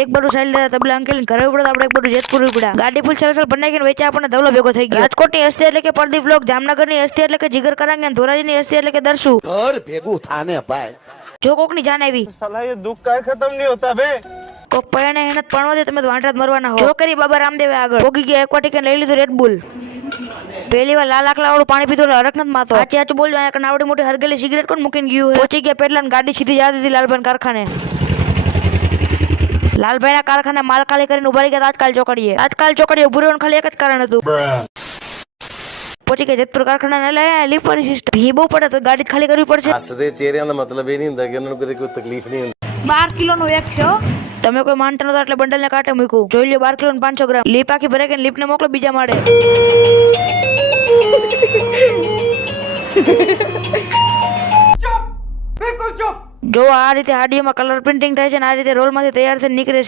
એક બાજુ સાઈડ લેતા તબલા અંકેલ ઘરે પડ્યા આપણે એક બાજુ જેતપુર પડ્યા ગાડી ફૂલ સર્કલ બનાવી કે વેચા આપણને ધવલો ભેગો થઈ ગયો રાજકોટની હસ્તી એટલે કે પ્રદીપ વ્લોગ જામનગરની હસ્તી એટલે કે જીગર કરાંગે અને ધોરાજીની હસ્તી એટલે કે દર્શુ ઘર ભેગું થાને ભાઈ જો કોકની જાન આવી साला ये दुख का खत्म नहीं होता बे કોક પયણે એને પણવા દે તમે તો વાંઢા જ મરવાના હો જો કરી બાબા રામદેવે આગળ પોગી ગયા એક્વાટિક લઈ લીધું રેડબુલ પહેલી વાર લાલ આખલા વાળું પાણી પીધું એટલે હરખ નથી માતો સાચી સાચું બોલજો અહીંયા નાવડી મોટી હરગેલી સિગરેટ કોણ મૂકીને ગયું પહોંચી ગયા પેટલા ગાડી સીધી જતી હતી લાલભાઈ કારખાને લાલભાઈના કારખાને માલ ખાલી કરીને ઉભા રહી ગયા આજકાલ ચોકડીએ ઉભું રહેવાનું ખાલી એક જ કારણ હતું પહોંચી ગયા જેતપુર કારખાના લે લીફવાની સિસ્ટમ ભી બહુ પડે તો ગાડી ખાલી કરવી પડશે હસਦੇ ચહેਰਿਆਂ ਦਾ મતલબ ਇਹ ਨਹੀਂ ਹੁੰਦਾ ਕਿ ਉਹਨਾਂ ਨੂੰ કોઈ તકલીફ નહીં ਹੁੰਦੀ 12 કિલોનો વેગ છે હો. તમે કોઈ માનતા નતો એટલે બંડલ ને કાંટે મૂક્યું જોઈ લ્યો 12 કિલો ને 500 ગ્રામ લીપ આખી ભરે કે લીપ ને મોકલો બીજા માળે જો આ રીતે હાડીઓમાં કલર પ્રિન્ટિંગ થાય છે ને આ રીતે રોલ માંથી તૈયાર થઈને નીકળે છે